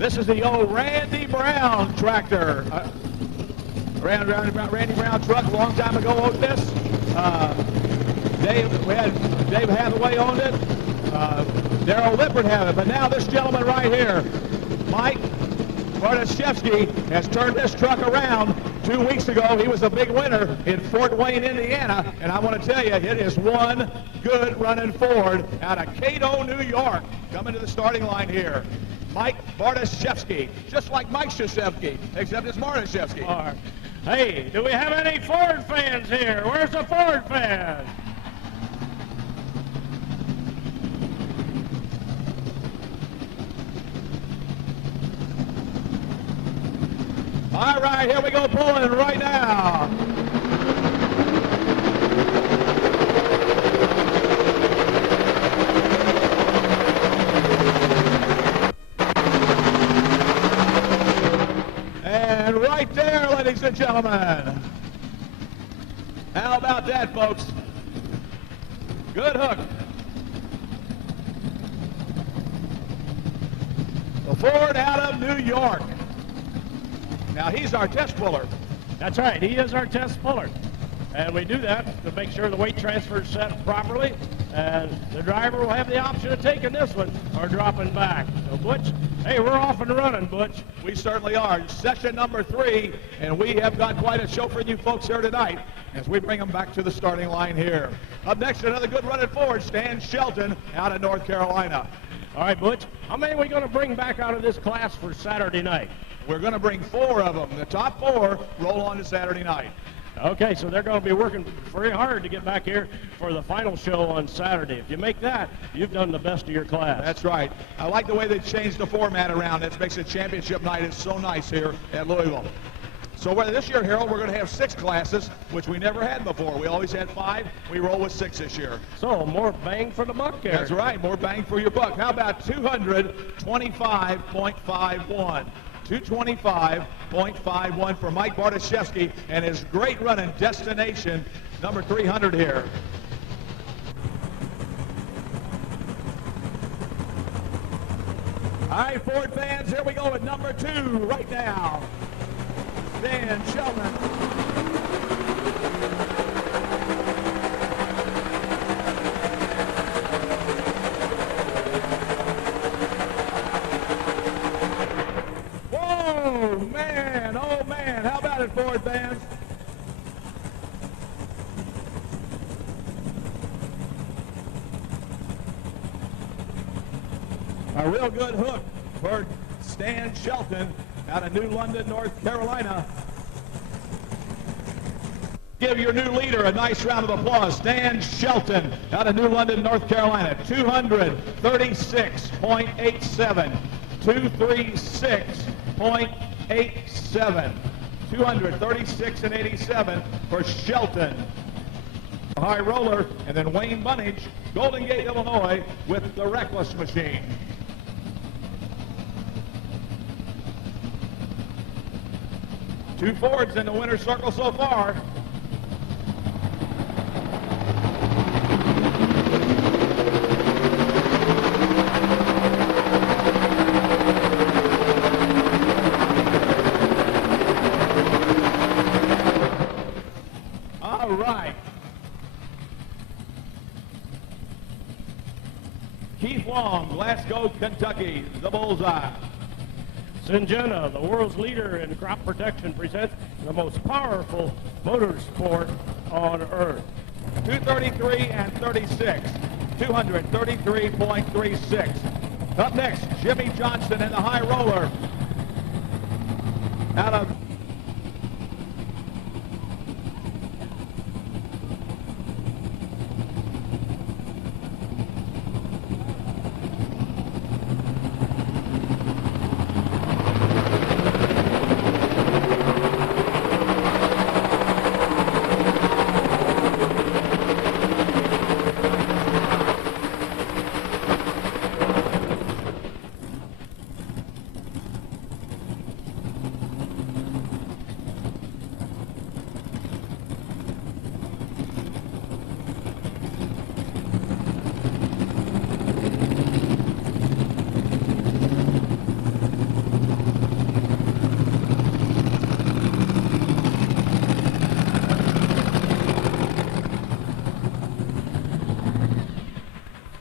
This is the old Randy Brown tractor. Randy Brown truck, a long time ago owned this. Dave Hathaway owned it. Darrell Lippert had it, but now this gentleman right here, Mike Bartoszewski, has turned this truck around. 2 weeks ago, he was a big winner in Fort Wayne, Indiana, and I want to tell you, it is one good running Ford out of Cato, New York, coming to the starting line here. Mike Bartoszewski, just like Mike Krzyzewski, except it's Bartoszewski. Hey, do we have any Ford fans here? Where's the Ford fans? All right, here we go, pulling right now. And right there, ladies and gentlemen. How about that, folks? Good hook. The Ford out of New York. Now, he's our test puller. That's right, he is our test puller. And we do that to make sure the weight transfer is set properly, and the driver will have the option of taking this one or dropping back. So, Butch, hey, we're off and running, Butch. We certainly are. Session number 3, and we have got quite a show for you folks here tonight as we bring them back to the starting line here. Up next, another good running Ford, Stan Shelton out of North Carolina. All right, Butch, how many are we going to bring back out of this class for Saturday night? We're going to bring 4 of them. The top 4 roll on to Saturday night. Okay, so they're going to be working very hard to get back here for the final show on Saturday. If you make that, you've done the best of your class. That's right. I like the way they changed the format around. That makes the championship night is so nice here at Louisville. So this year, Harold, we're going to have 6 classes, which we never had before. We always had 5. We roll with 6 this year. So more bang for the buck here. That's right. More bang for your buck. How about 225.51? 225.51 for Mike Bartoszewski and his great running destination, number 300 here. All right, Ford fans, here we go with number 2 right now. Dan Shelton. Oh man, how about it, Ford fans? A real good hook for Stan Shelton out of New London, North Carolina. Give your new leader a nice round of applause. Stan Shelton out of New London, North Carolina, 236.87. 236.87. 236 and 87 for Shelton. High roller, and then Wayne Bunnage, Golden Gate, Illinois, with the Reckless Machine. Two Fords in the winner's circle so far. All right. Keith Long, Glasgow, Kentucky, the bullseye. Syngenta, the world's leader in crop protection, presents the most powerful motorsport on earth. 233 and 36. 233.36. Up next, Jimmy Johnson in the high roller. Out of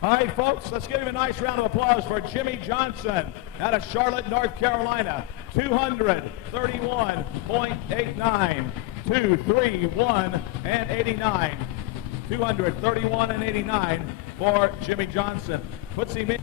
All right, folks, let's give him a nice round of applause for Jimmy Johnson out of Charlotte, North Carolina. 231.89. 231 and 89. 231 and 89 for Jimmy Johnson. Puts him in.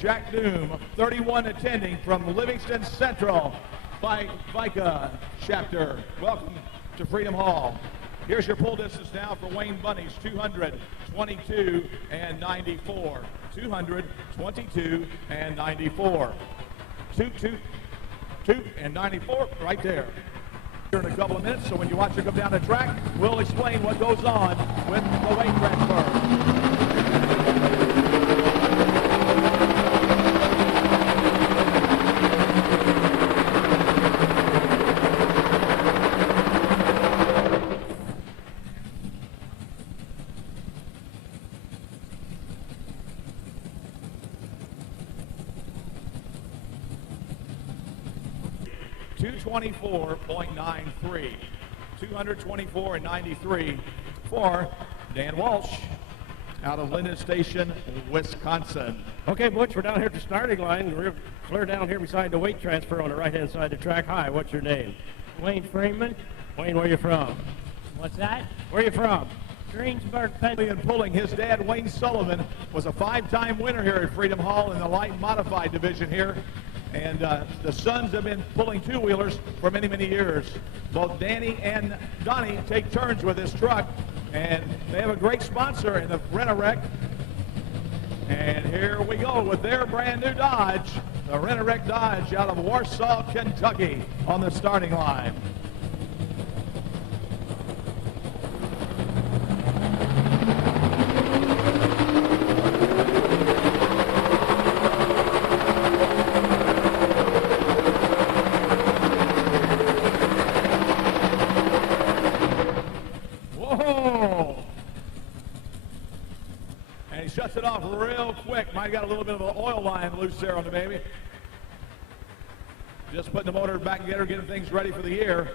Jack Doom, 31 attending from Livingston Central, FICA chapter. Welcome to Freedom Hall. Here's your pull distance now for Wayne Bunny's 222 and 94. 222 and 94. 2 and 94 right there. Here in a couple of minutes, so when you watch her come down the track, we'll explain what goes on with the weight transfer. .93, 224 and 93 for Dan Walsh out of Linden Station, Wisconsin. Okay, Butch, we're down here at the starting line. We're clear down here beside the weight transfer on the right-hand side of the track. Hi, what's your name? Wayne Freeman. Wayne, where you from? What's that? Where you from? Greensburg, Pennsylvania. And pulling, his dad, Wayne Sullivan, was a 5-time winner here at Freedom Hall in the light modified division here. And the sons have been pulling two-wheelers for many, many years. Both Danny and Donnie take turns with this truck, and they have a great sponsor in the Rent-A-Wreck. And here we go with their brand new Dodge, the Rent-A-Wreck Dodge out of Warsaw, Kentucky, on the starting line. Shuts it off real quick. Might have got a little bit of an oil line loose there on the baby. Just putting the motor back together, getting things ready for the year.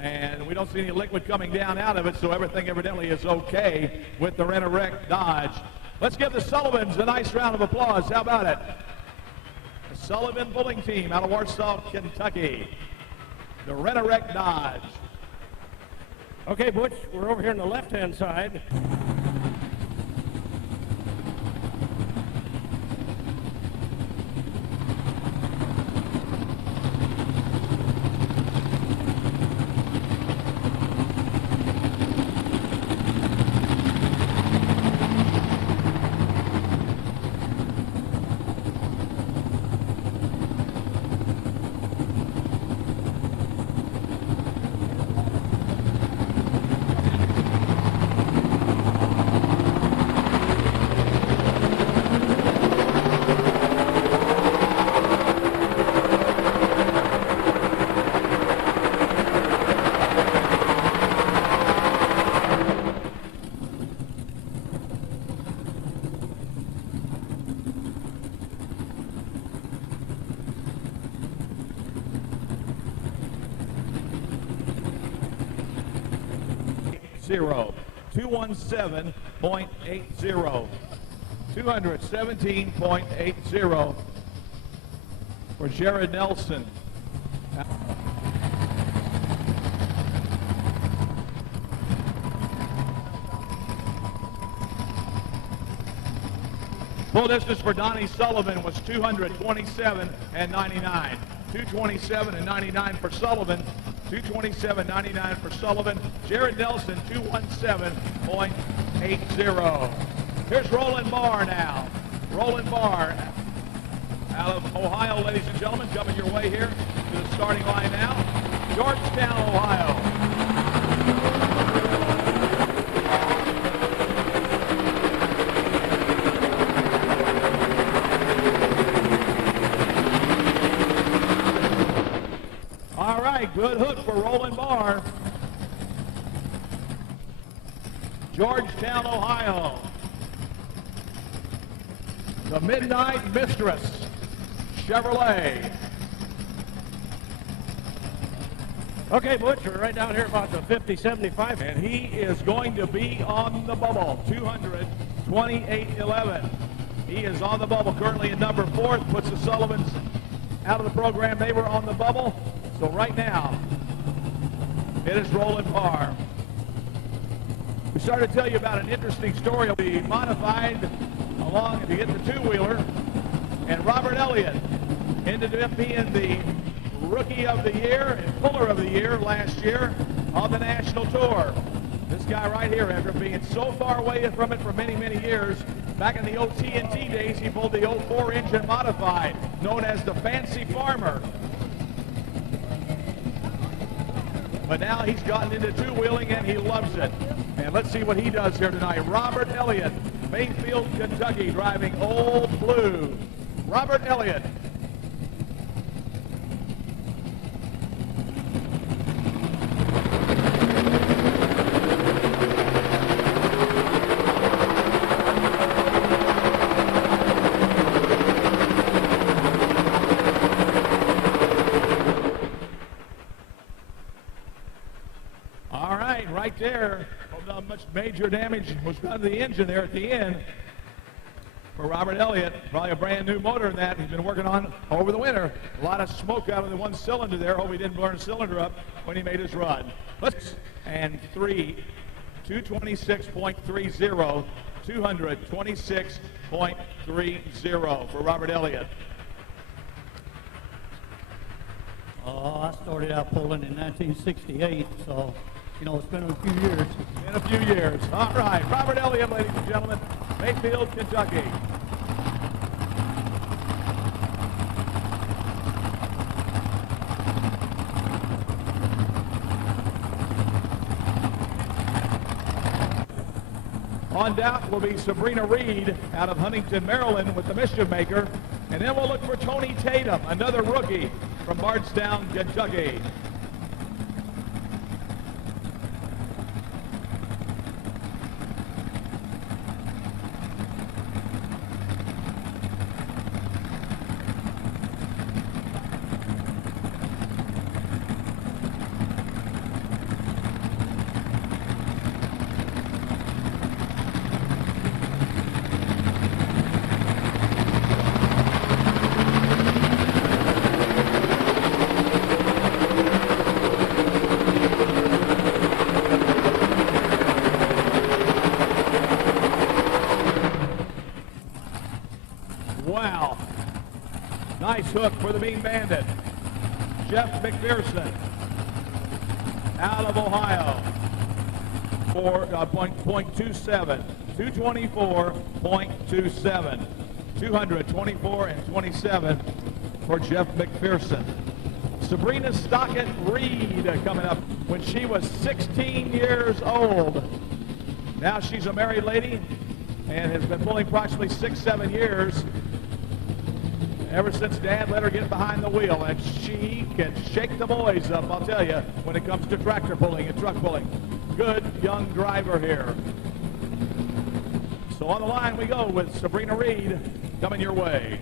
And we don't see any liquid coming down out of it, so everything evidently is okay with the Rent-A-Wreck Dodge. Let's give the Sullivans a nice round of applause. How about it? The Sullivan Pulling Team out of Warsaw, Kentucky. The Rent-A-Wreck Dodge. Okay, Butch, we're over here on the left-hand side. .80, 217.80, 217.80 for Jared Nelson. Full distance for Donnie Sullivan was 227 and 99. 227 and 99 for Sullivan. 227.99 for Sullivan. Jared Nelson, 217.80. Here's Roland Barr now. Roland Barr out of Ohio, ladies and gentlemen, coming your way here to the starting line now. Georgetown, Ohio. Good hook for Roland Barr. Georgetown, Ohio. The Midnight Mistress Chevrolet. Okay, Butch, we're right down here about the 50-75. And he is going to be on the bubble, 228.11. He is on the bubble currently in number 4, puts the Sullivans out of the program. They were on the bubble. So right now, it is Roland Barr. We started to tell you about an interesting story. He'll be modified along to get the two-wheeler. And Robert Elliott ended up being the Rookie of the Year and Puller of the Year last year on the national tour. This guy right here, after being so far away from it for many, many years, back in the old TNT days, he pulled the old 4-engine modified, known as the Fancy Farmer. But now he's gotten into two-wheeling and he loves it. And let's see what he does here tonight. Robert Elliott, Mayfield, Kentucky, driving Old Blue. Robert Elliott. Right there, not much major damage was done to the engine there at the end for Robert Elliott. Probably a brand new motor in that he's been working on over the winter. A lot of smoke out of the one cylinder there. Hope he didn't burn a cylinder up when he made his run. And 226.30, 226.30 for Robert Elliott. Oh, I started out pulling in 1968, so you know, it's been a few years. In a few years. All right, Robert Elliott, ladies and gentlemen, Mayfield, Kentucky. On down will be Sabrina Reed out of Huntington, Maryland with the Mischief Maker. And then we'll look for Tony Tatum, another rookie from Bardstown, Kentucky. Wow. Nice hook for the Bean Bandit. Jeff McPherson out of Ohio for .27, 224.27, 224.27 for Jeff McPherson. Sabrina Reed coming up when she was 16 years old. Now she's a married lady and has been pulling approximately 6-7 years. Ever since Dad let her get behind the wheel, and she can shake the boys up, I'll tell you, when it comes to tractor pulling and truck pulling. Good young driver here. So on the line we go with Sabrina Reed coming your way.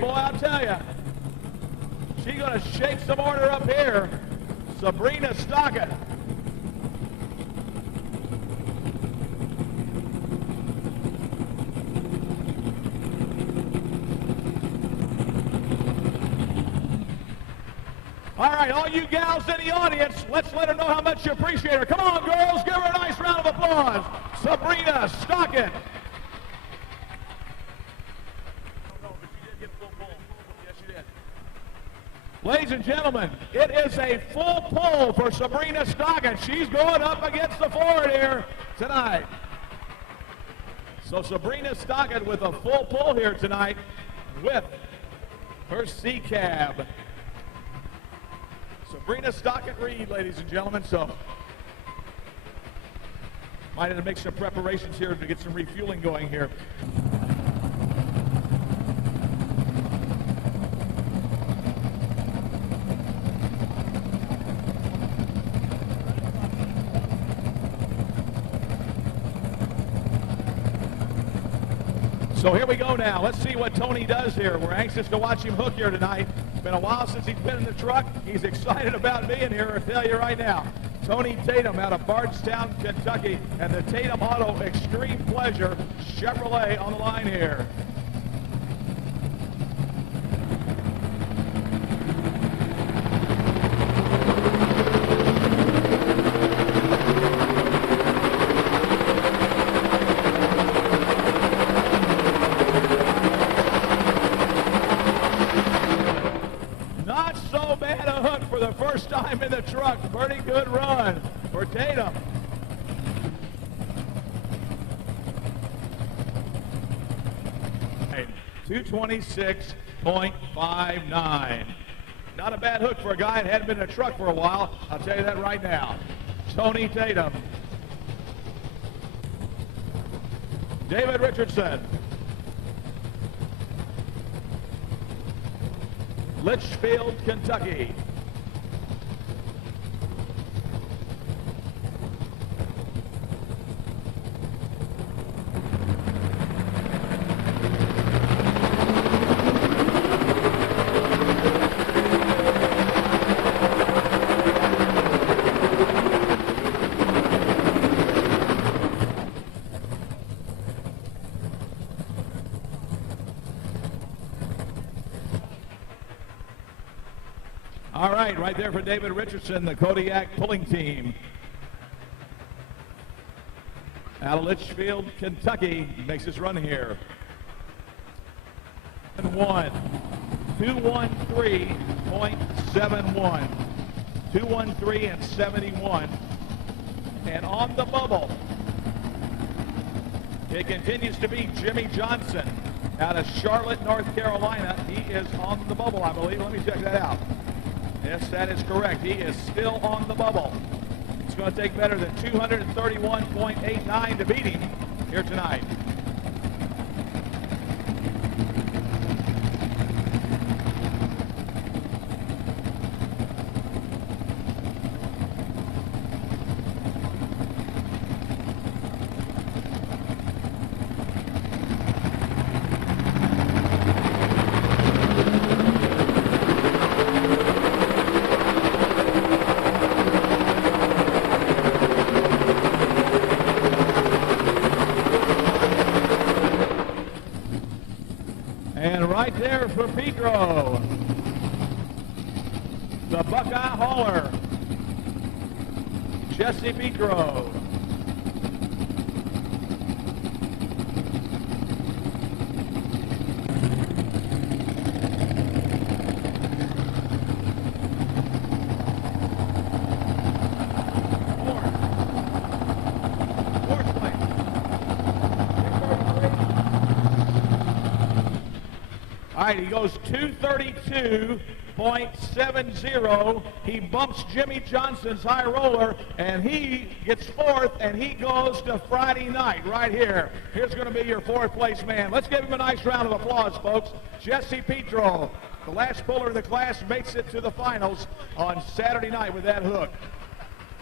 Boy, I'll tell you, she's going to shake some order up here. Sabrina Stockton. All right, all you gals in the audience, let's let her know how much you appreciate her. Come on, girls, give her a nice round of applause. Sabrina Stockton. get full pull. Yes, you did. Ladies and gentlemen, it is a full pull for Sabrina Stockton. She's going up against the Ford here tonight. So Sabrina Stockton with a full pull here tonight with her C cab. Sabrina Stockton Reed, ladies and gentlemen. So might have to make some preparations here to get some refueling going here. So here we go now. Let's see what Tony does here. We're anxious to watch him hook here tonight. It's been a while since he's been in the truck. He's excited about being here, I tell you right now. Tony Tatum out of Bardstown, Kentucky, and the Tatum Auto Extreme Pleasure Chevrolet on the line here. First time in the truck. Pretty good run for Tatum. $226.59. Not a bad hook for a guy that hadn't been in a truck for a while. I'll tell you that right now. Tony Tatum. David Richardson. Litchfield, Kentucky. All right, right there for David Richardson, the Kodiak pulling team. Out of Litchfield, Kentucky, makes his run here. 213.71. 213 and 71. And on the bubble, it continues to be Jimmy Johnson out of Charlotte, North Carolina. He is on the bubble, I believe. Let me check that out. Yes, that is correct. He is still on the bubble. It's going to take better than 231.89 to beat him here tonight. Right there for Pedro, the Buckeye hauler, Jesse Pedro. All right, he goes 232.70. He bumps Jimmy Johnson's high roller, and he gets fourth, and he goes to Friday night right here. Here's going to be your fourth place man. Let's give him a nice round of applause, folks. Jesse Pedro, the last puller of the class, makes it to the finals on Saturday night with that hook.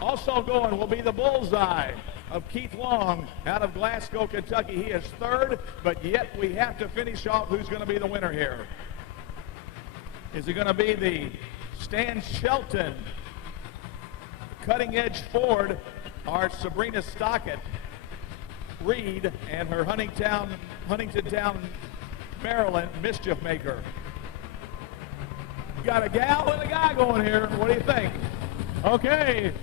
Also going will be the bullseye of Keith Long out of Glasgow, Kentucky. He is third, but yet we have to finish off who's going to be the winner here. Is it going to be the Stan Shelton Cutting Edge Ford, or Sabrina Stockton Reed and her Huntington Town, Maryland Mischief Maker? Got a gal and a guy going here. What do you think? Okay.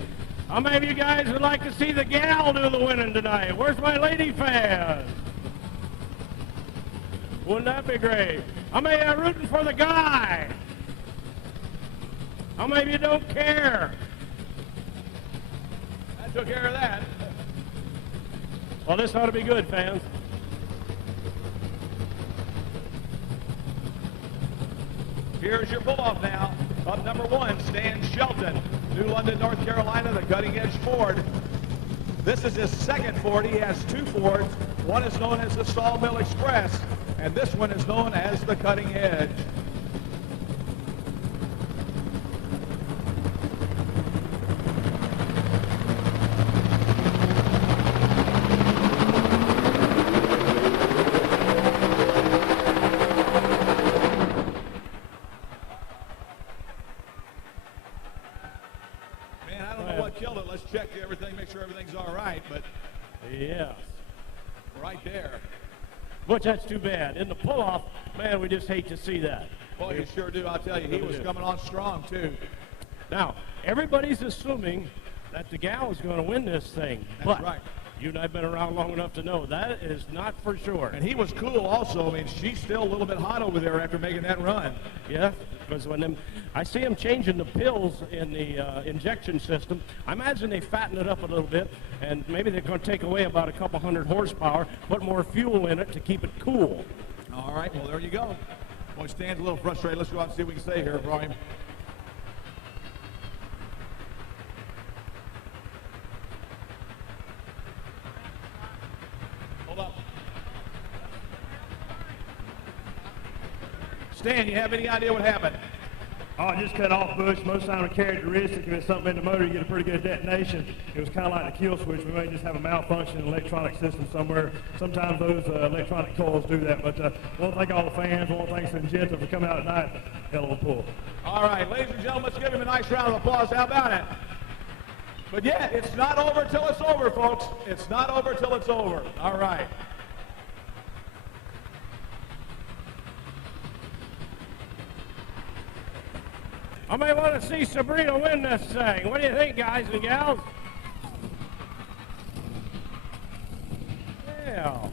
How many of you guys would like to see the gal do the winning tonight? Where's my lady fans? Wouldn't that be great? How many are rooting for the guy? How many of you don't care? That took care of that. Well, this ought to be good, fans. Here's your pull-off now. Up number 1, Stan Shelton, New London, North Carolina, the Cutting Edge Ford. This is his second Ford. He has 2 Fords. One is known as the Sawmill Express, and this one is known as the Cutting Edge. Killed it. Let's check everything, make sure everything's all right, but yeah, right there. Butch, that's too bad. In the pull-off, man, we just hate to see that. Boy, you sure do. I'll tell you, he was coming on strong, too. Now, everybody's assuming that the gal is going to win this thing. That's right. You and I have been around long enough to know that is not for sure. And he was cool also. I mean, she's still a little bit hot over there after making that run. Yeah, because when I see them changing the pills in the injection system, I imagine they fatten it up a little bit, and maybe they're going to take away about a couple hundred horsepower, put more fuel in it to keep it cool. All right, well, there you go. Boy, Stan's a little frustrated. Let's go out and see what we can say here for him. Hold up. Stan, you have any idea what happened? Oh, it just cut off, Bush. Most times a characteristic, if it's something in the motor, you get a pretty good detonation. It was kind of like the kill switch. We may just have a malfunctioning electronic system somewhere. Sometimes those electronic coils do that. But I want to thank all the fans. I want to thank Syngenta for coming out tonight. Hell of a pull. All right, ladies and gentlemen, let's give him a nice round of applause. How about it? But yeah, it's not over till it's over, folks. It's not over till it's over. All right. I may want to see Sabrina win this thing. What do you think, guys and gals? Well,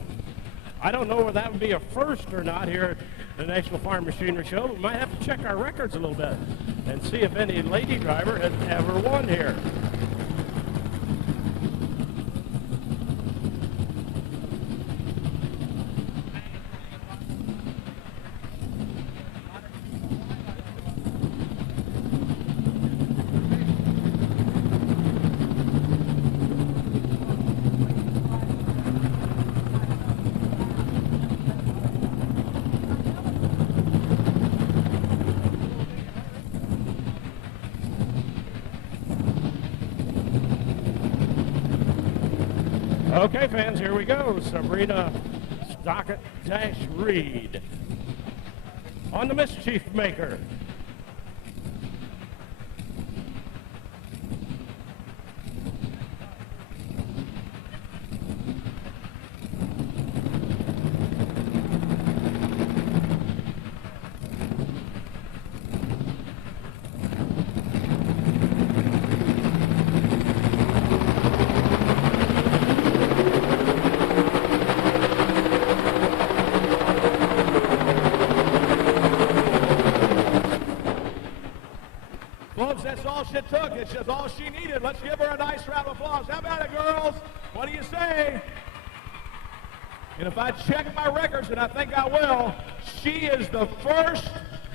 I don't know whether that would be a first or not here at the National Farm Machinery Show. We might have to check our records a little bit and see if any lady driver has ever won here. Okay, fans, here we go. Sabrina Reed on the Mischief Maker. That's all she took. It's just all she needed. Let's give her a nice round of applause. How about it, girls? What do you say? And if I check my records, and I think I will, she is the first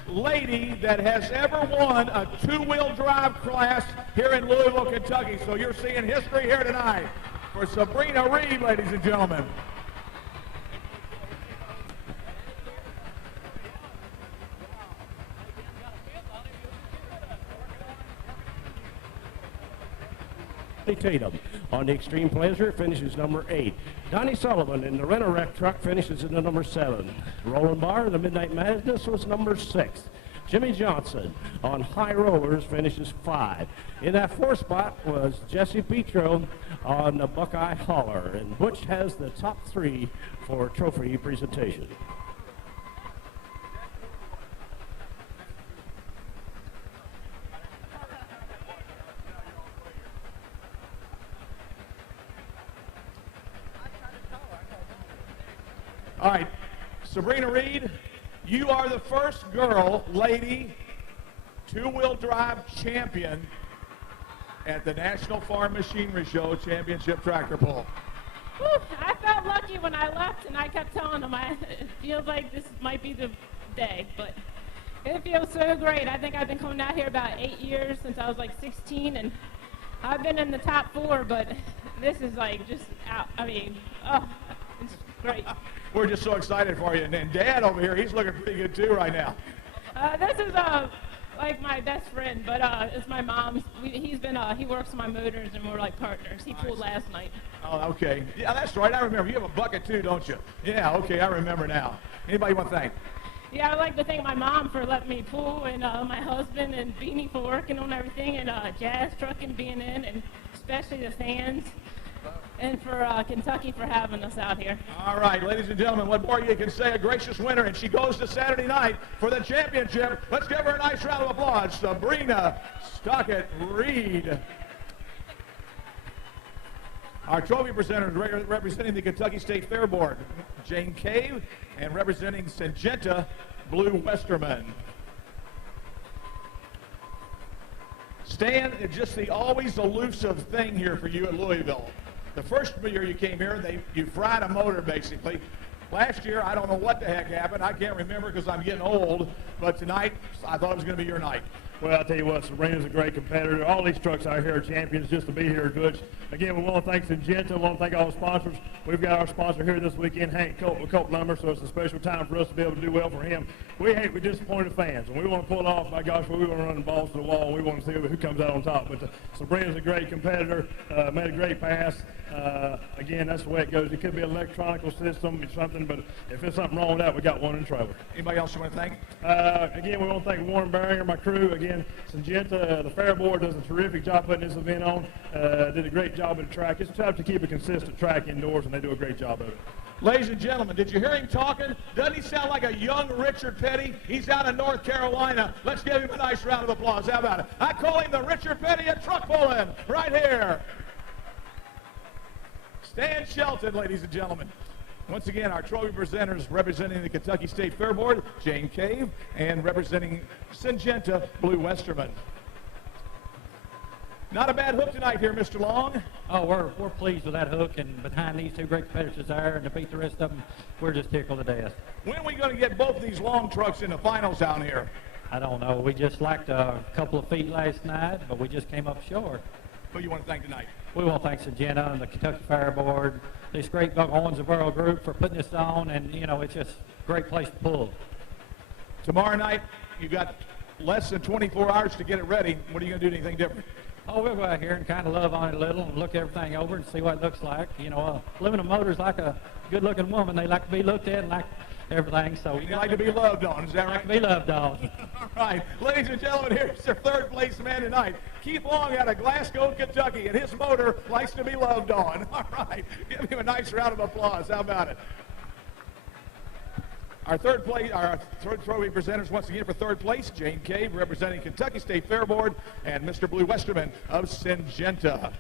lady that has ever won a two-wheel drive class here in Louisville, Kentucky. So you're seeing history here tonight for Sabrina Reed, ladies and gentlemen. Tatum on the Extreme Pleasure finishes number 8. Donnie Sullivan in the Rent-A-Wreck truck finishes in the number 7. Roland Barr in the Midnight Madness was number 6. Jimmy Johnson on High Rollers finishes 5. In that 4th spot was Jesse Petro on the Buckeye Holler. And Butch has the top 3 for trophy presentation. All right, Sabrina Reed, you are the first girl, lady, two-wheel drive champion at the National Farm Machinery Show Championship Tractor Pull. Whew, I felt lucky when I left, and I kept telling them it feels like this might be the day, but it feels so great. I think I've been coming out here about 8 years, since I was like 16, and I've been in the top 4, but this is like just out. I mean, oh, it's great. We're just so excited for you. And Dad over here, he's looking pretty good too right now. This is like my best friend, but it's my mom's. He works on my motors, and we're like partners. He pulled last night. Oh, okay. Yeah, that's right. I remember. You have a bucket too, don't you? Yeah, okay. I remember now. Anybody want to thank? Yeah, I'd like to thank my mom for letting me pull, and my husband and Beanie for working on everything, and Jazz Trucking being in, and especially the fans, and for Kentucky for having us out here. All right, ladies and gentlemen, what more you can say? A gracious winner, and she goes to Saturday night for the championship. Let's give her a nice round of applause. Sabrina Reed. Our trophy presenters representing the Kentucky State Fair Board, Jane Cave, and representing Syngenta, Blue Westerman. Stan, it's just the always elusive thing here for you at Louisville. The first year you came here, you fried a motor basically. Last year, I don't know what the heck happened. I can't remember because I'm getting old. But tonight, I thought it was going to be your night. Well, I'll tell you what, Sabrina's a great competitor. All these trucks out here are champions just to be here, Butch. Again, we want to thank Syngenta. We want to thank all the sponsors. We've got our sponsor here this weekend, Hank Colt with Colt Lumber, so it's a special time for us to be able to do well for him. We hate we disappointed fans, and we want to pull off. My gosh, we want to run the balls to the wall, and we want to see who comes out on top. But Sabrina's a great competitor, made a great pass. Again, that's the way it goes. It could be an electronical system or something, but if there's something wrong with that, we got one in trouble. Anybody else you want to thank? Again, we want to thank Warren Barringer, my crew. Again, Syngenta, the Fair Board does a terrific job putting this event on. Did a great job at the track. It's tough to keep a consistent track indoors, and they do a great job of it. Ladies and gentlemen, did you hear him talking? Doesn't he sound like a young Richard Petty? He's out of North Carolina. Let's give him a nice round of applause. How about it? I call him the Richard Petty of truck pulling right here. Stan Shelton, ladies and gentlemen. Once again, our trophy presenters representing the Kentucky State Fair Board, Jane Cave, and representing Syngenta, Blue Westerman. Not a bad hook tonight here, Mr. Long. Oh, we're pleased with that hook, and behind these two great competitors there, and to beat the rest of them, we're just tickled to death. When are we going to get both these long trucks in the finals down here? I don't know. We just lacked a couple of feet last night, but we just came up short. Who you want to thank tonight? We want to thank Syngenta and the Kentucky Fair Board, this great Buck Owensboro group for putting this on, and, you know, it's just a great place to pull. Tomorrow night, you've got less than 24 hours to get it ready. What are you going to do anything different? Oh, we'll go out here and kind of love on it a little and look everything over and see what it looks like. You know, living a motor's like a good-looking woman. They like to be looked at and like everything. So you like to be loved on, is that right? Like to be loved on. All right. Ladies and gentlemen, here's their third place man tonight. Keith Long out of Glasgow, Kentucky, and his motor likes to be loved on. All right. Give him a nice round of applause. How about it? Our third trophy presenters once again for third place, Jane Cave representing Kentucky State Fair Board and Mr. Blue Westerman of Syngenta.